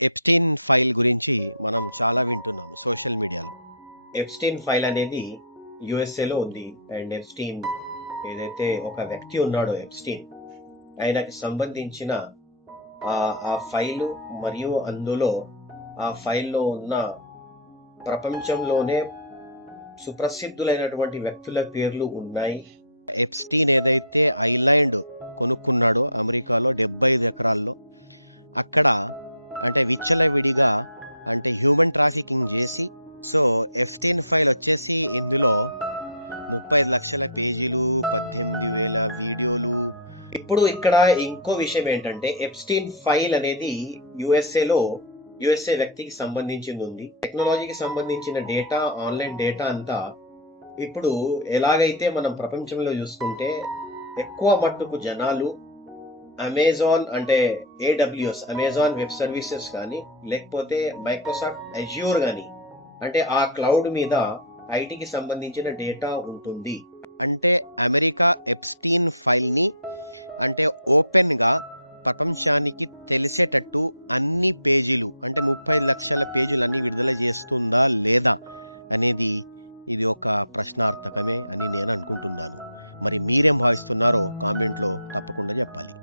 Epstein file గురించి మనం చాలా వింటున్నాం సోషల్ మీడియాలో. ఎప్స్టీన్ ఫైల్ అనేది యుఎస్ఏలో ఉంది. అండ్ ఎప్స్టీన్ ఏదైతే ఒక వ్యక్తి ఉన్నాడో ఎప్స్టీన్, ఆయనకి సంబంధించిన ఆ ఫైలు మరియు అందులో ఆ ఫైల్లో ఉన్న ప్రపంచంలోనే సుప్రసిద్ధులైనటువంటి వ్యక్తుల పేర్లు ఉన్నాయి. ఎప్స్టీన్ ఏదైతే ఐలాండ్ కొనుక్కున్నాడో అమెరికాలో 75 ఎకరాల్లో, అక్కడ అంటే విచ్చలవిడిగా అంటే హ్యూమన్ ట్రాఫికింగ్ చేసి, సో ఎఫ్స్టీన్ ఫైల్ వచ్చేసి ఇందులో 35 లక్షల పేజీలు, 18,000 వీడియోలు. ఇప్పుడు ఇక్కడ ఇంకో విషయం ఏంటంటే, ఎప్స్టీన్ ఫైల్ అనేది యుఎస్ఏ వ్యక్తికి సంబంధించింది ఉంది. టెక్నాలజీకి సంబంధించిన డేటా, ఆన్లైన్ డేటా అంతా ఇప్పుడు ఎలాగైతే మనం ప్రపంచంలో చూసుకుంటే ఎక్కువ మట్టుకు జనాలు అమెజాన్ అంటే ఏడబ్ల్యూఎస్ అమెజాన్ వెబ్ సర్వీసెస్ కానీ, లేకపోతే మైక్రోసాఫ్ట్ అజ్యూర్ కానీ, అంటే ఆ క్లౌడ్ మీద ఐటీకి సంబంధించిన డేటా ఉంటుంది. అంటే అమెరికా ఎప్స్టీన్ ఫైల్ని అంటే ఓపెన్గా ప్రపంచానికి తెలిసేటట్టు అన్ని పేజీలు అంటే 35 లక్షల పేజీలు అన్నీ విడుదల చేస్తుందా లేదా అనేది ఇది ఒక ప్రశ్నార్థకమే అని నేను అనుకుంటున్నాను. మరి మీరేం భావిస్తున్నారో కామెంట్లో తప్పకుండా చెప్పాలి.